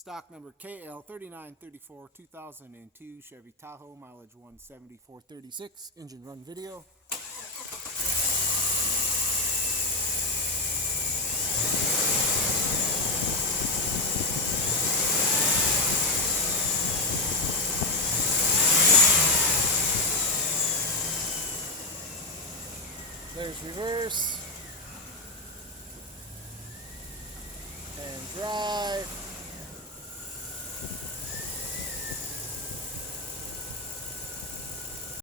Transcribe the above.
Stock number KL3934 2002 Chevy Tahoe, mileage 174.36. Engine run video. There's reverse and drive.